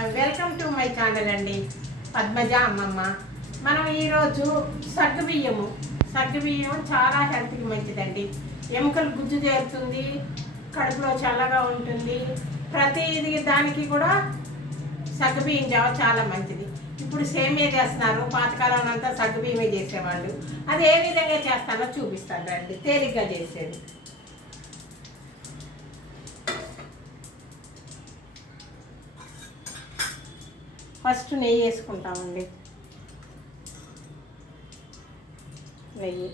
Welcome to my channel అండి. పద్మజ అమ్మమ్మ. మనం ఈరోజు సగ్గు బియ్యము. సగ్గు బియ్యం చాలా హెల్త్కి మంచిదండి. ఎముకలు గుజ్జు చేరుతుంది కడుపులో చల్లగా ఉంటుంది. ప్రతిది దానికి కూడా సగ్గు బియ్యం జావ చాలా మంచిది. ఇప్పుడు సేమే చేస్తున్నారు? పాతకాలం అంతా సగ్గు బియ్యమే చేసేవాళ్ళు. అది ఏ విధంగా చేస్తానో చూపిస్తాను రండి. తేలిగ్గా చేసేది. ఫస్ట్ నెయ్యి వేసుకుంటామండి. నెయ్యి.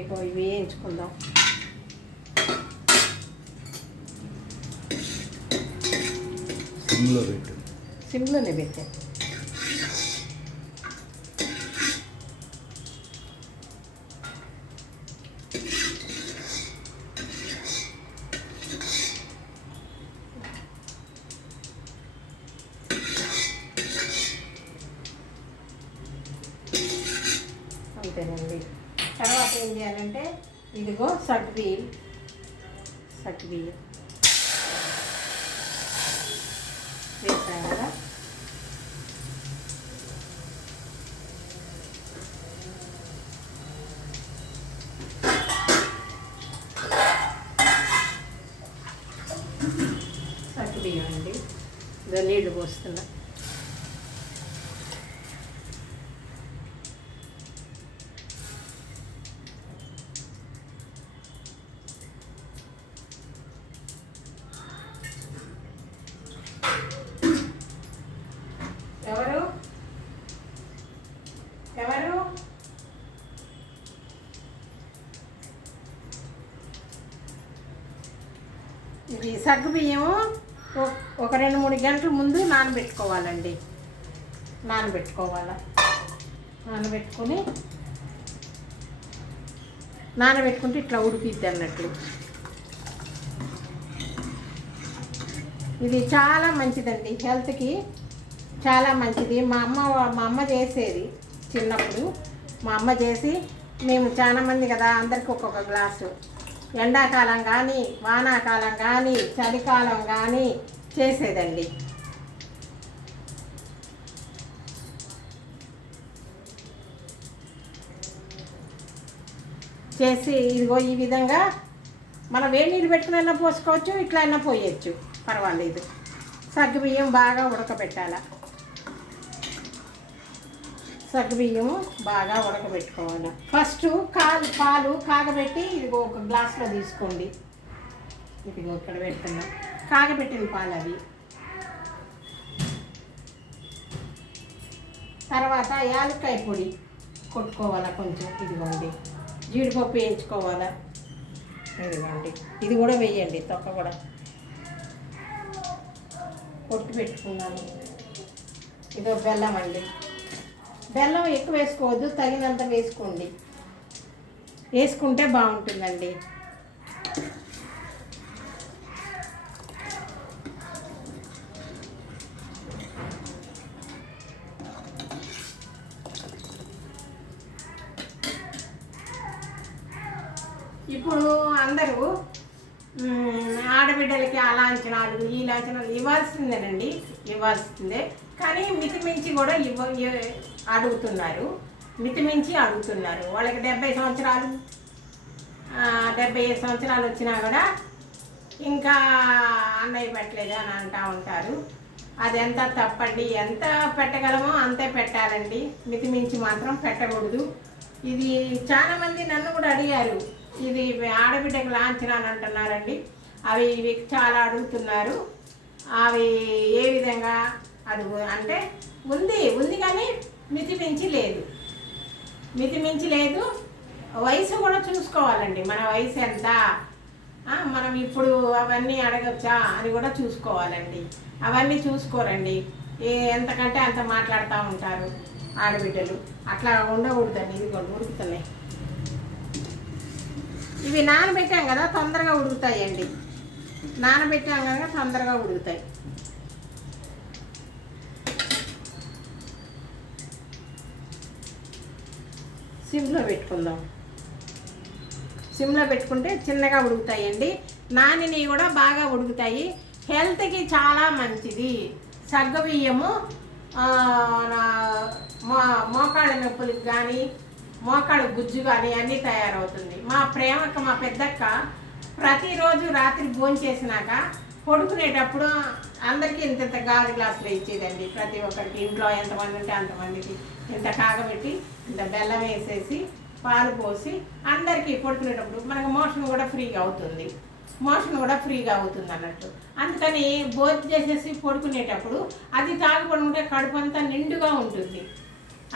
ఇగో ఇవి వేయించుకుందాం. సిమ్లో పెట్టు. సిమ్లోనే పెట్టా అంతేనండి తర్వాత ఏం చేయాలంటే ఇదిగో సగ్గు బియ్యం సగ్గు బియ్యం కదా సగ్గు బియ్యం అండి. ఇదో నీళ్ళు పోస్తున్నా. సగ్గుబియ్యము సగ్గు బియ్యము ఒక రెండు మూడు గంటల ముందు నానబెట్టుకోవాలండి. నానబెట్టుకోవాలి? నానబెట్టుకొని నానబెట్టుకుంటే ఇట్లా ఉడికిద్ది అన్నట్లు. ఇది చాలా మంచిదండి. హెల్త్కి చాలా మంచిది. మా అమ్మ మా అమ్మ చేసేది చిన్నప్పుడు. మా అమ్మ చేసి మేము చాలా మంది కదా అందరికి ఒక్కొక్క గ్లాసు. ఎండాకాలం కానీ వానాకాలం కానీ చలికాలం కానీ చేసేదండి. చేసి ఇదిగో ఈ విధంగా మనం వేడి నీళ్ళు పెట్టుకునైనా పోసుకోవచ్చు ఇట్లా అయినా పోయొచ్చు. పర్వాలేదు. సగ్గు బియ్యం బాగా ఉడకబెట్టాల. సగ్గుబియ్యము బాగా ఉడకబెట్టుకోవాలి. ఫస్ట్ కాలు పాలు కాగబెట్టి ఇదిగో ఒక గ్లాస్లో తీసుకోండి. ఇదిగో ఇక్కడ పెడుతున్నాం కాగబెట్టిన పాలు అవి. తర్వాత యాలక్కాయ పొడి కొట్టుకోవాలా కొంచెం. ఇదిగోండి. జీడిపప్పు వేయించుకోవాలా. ఇదిగోండి. ఇది కూడా వేయండి తొక్క కూడా కొట్టు పెట్టుకున్నాను. ఇదో బెల్లం అండి. బెల్లం ఎక్కువ వేసుకోవద్దు తగినంత వేసుకోండి. వేసుకుంటే బాగుంటుందండి. ఇప్పుడు అందరూ ఆడబిడ్డలకి ఆ లాంఛనాలు ఈ లాంఛనాలు ఇవ్వాల్సిందేనండి ఇవ్వాల్సిందే. కానీ మితిమించి కూడా ఇవ్వ అడుగుతున్నారు. మితిమించి అడుగుతున్నారు. వాళ్ళకి డెబ్బై సంవత్సరాలు. డెబ్బై ఐదు సంవత్సరాలు వచ్చినా కూడా ఇంకా అన్నయ్య పెట్టలేదు అని అంటూ ఉంటారు. అది ఎంత తప్పండి? ఎంత పెట్టగలమో అంతే పెట్టాలండి. మితిమించి మాత్రం పెట్టకూడదు. ఇది చాలామంది నన్ను కూడా అడిగారు. ఇది ఆడబిడ్డకు లాంఛనాలు అంటున్నారండి. అవి ఇవి చాలా అడుగుతున్నారు. అవి ఏ విధంగా అది అంటే ఉంది ఉంది కానీ మితిమించి లేదు. మితిమించి లేదు. వయసు కూడా చూసుకోవాలండి. మన వయసు ఎంత? మనం ఇప్పుడు అవన్నీ అడగచ్చా? అని కూడా చూసుకోవాలండి. అవన్నీ చూసుకోరండి. ఏ ఎంతకంటే అంత మాట్లాడుతూ ఉంటారు ఆడబిడ్డలు. అట్లా ఉండకూడదండి. ఇది కూడా ఉడుకుతున్నాయి. ఇవి నానబెట్టాం కదా తొందరగా ఉడుకుతాయండి. నానబెట్టాం కదా తొందరగా ఉడుకుతాయి. సిమ్లో పెట్టుకుందాం. సిమ్లో పెట్టుకుంటే చిన్నగా ఉడుకుతాయండి. నానినవి కూడా బాగా ఉడుకుతాయి. హెల్త్కి చాలా మంచిది. సగ్గబియ్యము ఆ, నా- మో మోకాళ్ళ నొప్పులకు కానీ మోకాళ్ళ గుజ్జు కానీ అన్నీ తయారవుతుంది. మా ప్రేమక్క మా పెద్దక్క ప్రతిరోజు రాత్రి భోజనం చేసినాక పడుకునేటప్పుడు అందరికీ ఇంత ఇంత గాజు గ్లాసులు ఇచ్చేదండి. ప్రతి ఒక్కరికి ఇంట్లో ఎంతమంది ఉంటే అంతమందికి ఇంత కాగబెట్టి ఇంత బెల్లం వేసేసి పాలు పోసి అందరికీ పడుకునేటప్పుడు మనకు మోషన్ కూడా ఫ్రీగా అవుతుంది. మోషన్ కూడా ఫ్రీగా అవుతుంది అన్నట్టు. అందుకని భోజనం చేసేసి పడుకునేటప్పుడు అది తాగి పడుకుంటే కడుపు అంతా నిండుగా ఉంటుంది.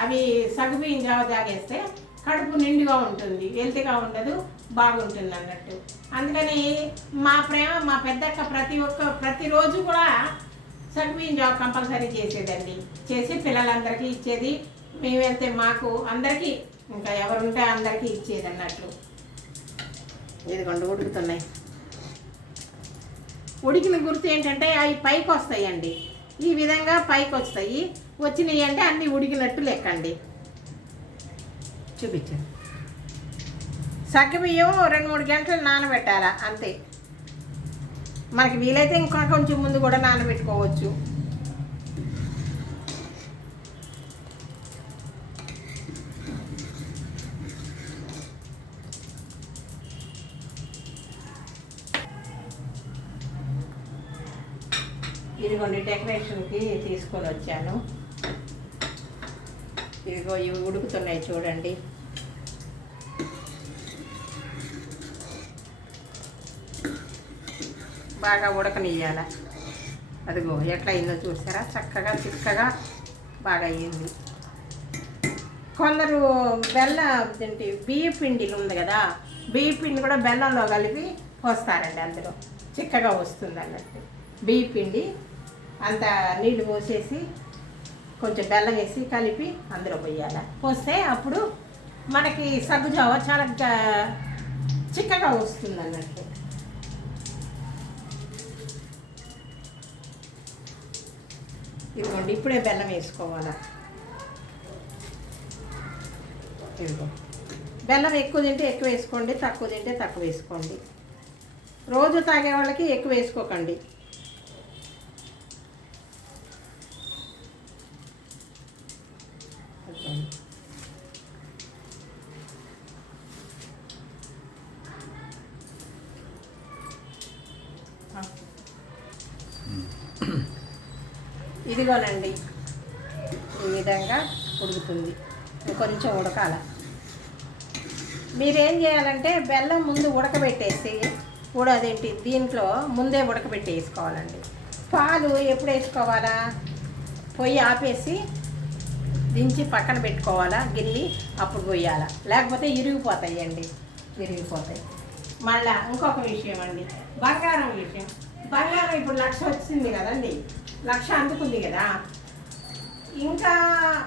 అవి సగబియ్యం జావ తాగేస్తే కడుపు నిండుగా ఉంటుంది. హెల్తీగా ఉండదు. బాగుంటుంది అన్నట్టు. అందుకని మా ప్రేమ మా పెద్దక్క ప్రతి ఒక్క ప్రతిరోజు కూడా సగబియ్యం జావ కంపల్సరీ చేసేదండి. చేసి పిల్లలందరికీ ఇచ్చేది. మేము వెళ్తే మాకు అందరికీ ఇంకా ఎవరుంటే అందరికీ ఇచ్చేది అన్నట్లు ఇదిగోండి ఉడుకుతున్నాయి. ఉడికిన గుర్తు ఏంటంటే అవి పైకి వస్తాయండి. ఈ విధంగా పైకి వస్తాయి. వచ్చినాయి అంటే అన్నీ ఉడికినట్టు లెక్కండి. చూపించండి. సగ్గుబియ్యం రెండు మూడు గంటలు నానబెట్టాలా అంతే. మనకి వీలైతే ఇంకా కొంచెం ముందు కూడా నానబెట్టుకోవచ్చు. ఇదిగోండి డెకరేషన్కి తీసుకొని వచ్చాను. ఇదిగో ఇవి ఉడుకుతున్నాయి చూడండి. బాగా ఉడకనియ్యాల. అదిగో ఎట్లా అయిందో చూసారా? చక్కగా చిక్కగా బాగా అయ్యింది కొందరు బెల్లం ఏంటి బియ్య పిండిలు ఉంది కదా బియ్య పిండి కూడా బెల్లంలో కలిపి పోస్తారండి అందులో. చిక్కగా వస్తుంది అన్నట్టు. బియ్య పిండి అంత నీళ్ళు పోసేసి కొంచెం బెల్లం వేసి కలిపి అందులో పోయాలి. పోస్తే అప్పుడు మనకి సగ్గుజావ చాలా చిక్కగా వస్తుంది అన్నట్టు. ఇదిగోండి ఇప్పుడే బెల్లం వేసుకోవాలా? ఇదిగో. బెల్లం ఎక్కువ తింటే ఎక్కువ వేసుకోండి తక్కువ తింటే తక్కువ వేసుకోండి. రోజు తాగే వాళ్ళకి ఎక్కువ వేసుకోకండి అదిగోండి. ఆ. ఇదిగోనండి. ఈ విధంగా ఉడుకుతుంది. కొంచెం ఉడకాల. మీరేం చేయాలంటే బెల్లం ముందు ఉడకబెట్టేసి కూడా అదేంటి దీంట్లో ముందే ఉడకబెట్టి వేసుకోవాలండి. పాలు ఎప్పుడు వేసుకోవాలా? పొయ్యి ఆపేసి దించి పక్కన పెట్టుకోవాలా? గిన్నె అప్పుడు పోయాలా? లేకపోతే ఇరిగిపోతాయి అండి ఇరిగిపోతాయి. మళ్ళా ఇంకొక విషయం అండి. బంగారం విషయం. బంగారం ఇప్పుడు లక్ష వచ్చింది కదండి. లక్ష అందుకుంది కదా. ఇంకా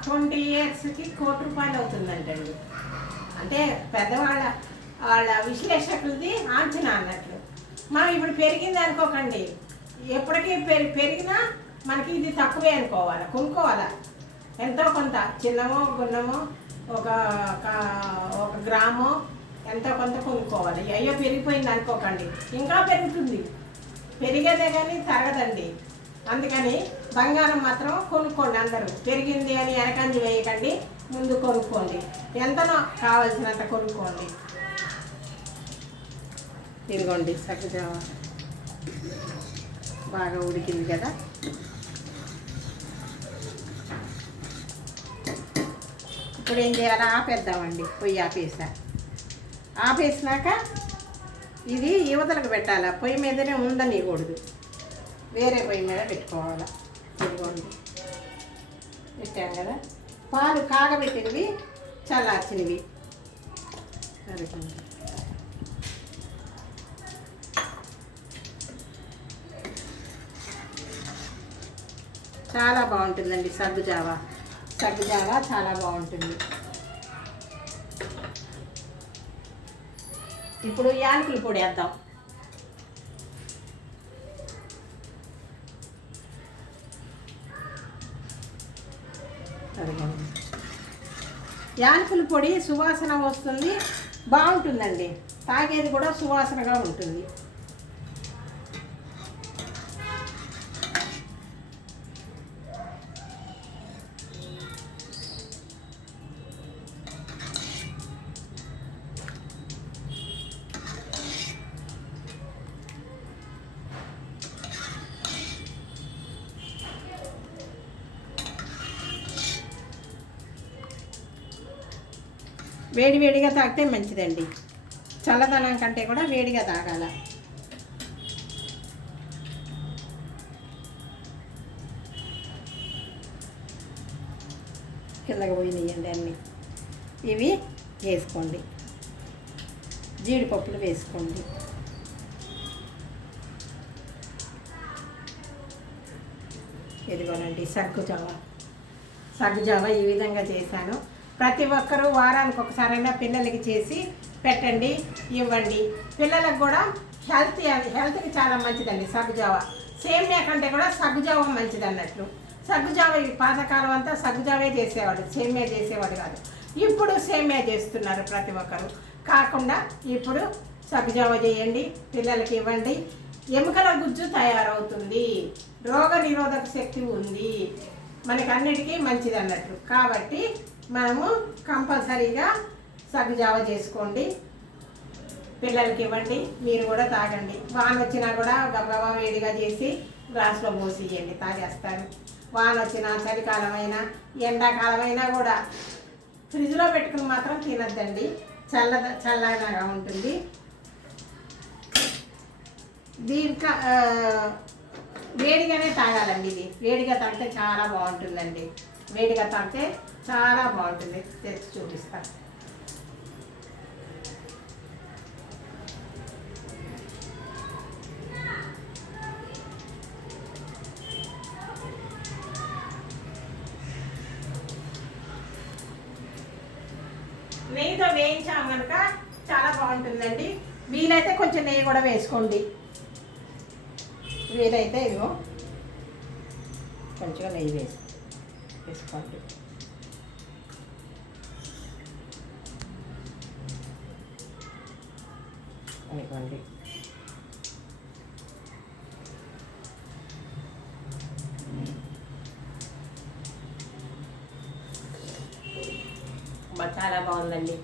ట్వంటీ ఇయర్స్కి కోటి రూపాయలు అవుతుందంటండి. అంటే పెద్దవాళ్ళ వాళ్ళ విశ్లేషకులది అంచనా అన్నట్లు. మనం ఇప్పుడు పెరిగింది అనుకోకండి. ఎప్పటికీ పెరి పెరిగినా మనకి ఇది తక్కువే అనుకోవాలి కొనుక్కోవాలా? ఎంతో కొంత చిన్నమో గున్నమో ఒక ఒక- ఒక గ్రామో ఎంతో కొంత కొనుక్కోవాలి. అయ్యో పెరిగిపోయింది అనుకోకండి. ఇంకా పెరుగుతుంది. పెరిగేదే కానీ తరగదండి. అందుకని బంగారం మాత్రం కొనుక్కోండి అందరూ. పెరిగింది అని ఎనకంజి వేయకండి ముందు కొనుక్కోండి. ఎంతనో కావాల్సినంత కొనుక్కోండి. ఇదిగోండి సగ్గుజావ బాగా ఉడికింది కదా. ఇప్పుడు ఏం చేయాలి? ఆపేద్దామండి పొయ్యి ఆపేసా. ఆపేసినాక ఇది యువతలకు పెట్టాలి? పొయ్యి మీదనే ఉందని కూడదు వేరే పొయ్యి మీద పెట్టుకోవాలి. ఇదిగోండి. పెట్టాం కదా. పాలు కాగబెట్టినవి చల్లార్చినవి. సరిపోయింది చాలా బాగుంటుందండి సగ్గు జావా. సగ్గు జావా చాలా బాగుంటుంది. ఇప్పుడు యాలకులు పొడి వేద్దాం. యాలకుల పొడి సువాసన వస్తుంది. బాగుంటుందండి. తాగేది కూడా సువాసనగా ఉంటుంది. వేడి వేడిగా తాగితే మంచిదండి. చల్లదనం కంటే కూడా వేడిగా తాగాల. కిందకి పోయినాయండి అన్నీ. ఇవి వేసుకోండి. జీడిపప్పులు వేసుకోండి. ఇదిగోనండి సగ్గు జావ సగ్గు జావ ఈ విధంగా చేశాను. ప్రతి ఒక్కరూ వారానికి ఒకసారైనా పిల్లలకి చేసి పెట్టండి ఇవ్వండి. పిల్లలకు కూడా హెల్త్ హెల్త్కి చాలా మంచిదండి సగ్గుజావ. సేమ్యా సేమియా కంటే కూడా సగ్గుజావ మంచిది అన్నట్లు. సగ్గుజావ ఈ పాతకాలం అంతా సగ్గు చేసేవాడు సేమియా చేసేవాడు కాదు. ఇప్పుడు సేమియా చేస్తున్నారు ప్రతి ఒక్కరు. కాకుండా ఇప్పుడు సగ్గుజావ చేయండి పిల్లలకి ఇవ్వండి. ఎముకల గుజ్జు తయారవుతుంది. రోగ నిరోధక శక్తి ఉంది. మనకి అన్నిటికీ మంచిది అన్నట్లు. కాబట్టి మనము కంపల్సరీగా సగ్గుజావ చేసుకోండి. పిల్లలకి ఇవ్వండి మీరు కూడా తాగండి. వాన వచ్చినా కూడా గబగబా వేడిగా చేసి గ్లాస్లో పోసి ఇవ్వండి తాగేస్తారు. వాన వచ్చినా చలికాలం అయినా ఎండాకాలం అయినా కూడా ఫ్రిడ్జ్లో పెట్టుకుని మాత్రం తినద్దండి. చల్ల చల్లగా ఉంటుంది. దీంట్లో వేడిగానే తాగాలండి ఇది. వేడిగా తాగితే చాలా బాగుంటుందండి. వేడిగా తాగితే చాలా బాగుంటుంది. తెచ్చి చూపిస్తాను నెయ్యితో వేయించాం కనుక చాలా బాగుంటుందండి. వీలైతే కొంచెం నెయ్యి కూడా వేసుకోండి. వీలైతే ఇదిగో కొంచెం నెయ్యి వేసి వేసుకోండి. ఇదిగోండి చాలా బాగుందండి.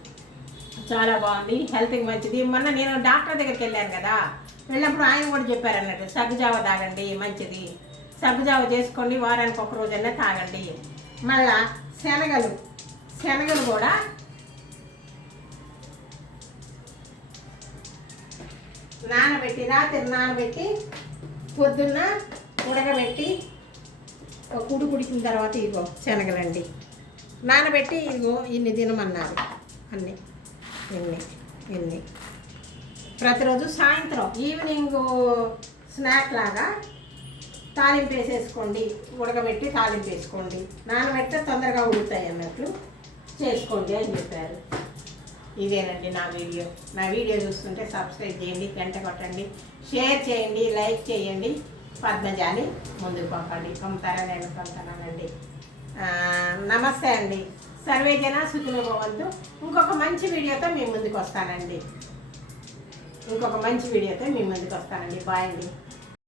చాలా బాగుంది. హెల్త్కి మంచిది. మొన్న నేను డాక్టర్ దగ్గరికి వెళ్ళాను కదా. వెళ్ళినప్పుడు ఆయన కూడా చెప్పారు అన్నట్టు సగ్గుజావ తాగండి మంచిది. సగ్గుజావ చేసుకోండి వారానికి ఒక రోజైనా తాగండి. మళ్ళా శనగలు శనగలు కూడా నానబెట్టి రాత్రి నానబెట్టి పొద్దున్న ఉడకబెట్టి ఒక కుడి కుడికిన తర్వాత ఇగో శనగలండి. నానబెట్టి ఇదిగో ఇన్ని తినమన్నారు. అన్ని ఇన్ని ఇన్ని. ప్రతిరోజు సాయంత్రం ఈవినింగ్ స్నాక్ లాగా తాలింపు వేసేసుకోండి ఉడకబెట్టి తాలింపు వేసుకోండి. నానబెడితే తొందరగా ఉడుతాయి అన్నట్లు చేసుకోండి అని చెప్పారు. ఇదేనండి నా వీడియో. నా వీడియో చూస్తుంటే సబ్స్క్రైబ్ చేయండి గంట కొట్టండి షేర్ చేయండి లైక్ చేయండి. పద్మజాని ముందుకు పంపండి. పంపుతారా? నేను పంపుతానండి. నమస్తే అండి. సర్వే జన సుఖిలో భవంతు. ఇంకొక మంచి వీడియోతో మీ ముందుకు వస్తానండి. ఇంకొక మంచి వీడియోతో మీ ముందుకు వస్తానండి. బాయ్ అండి.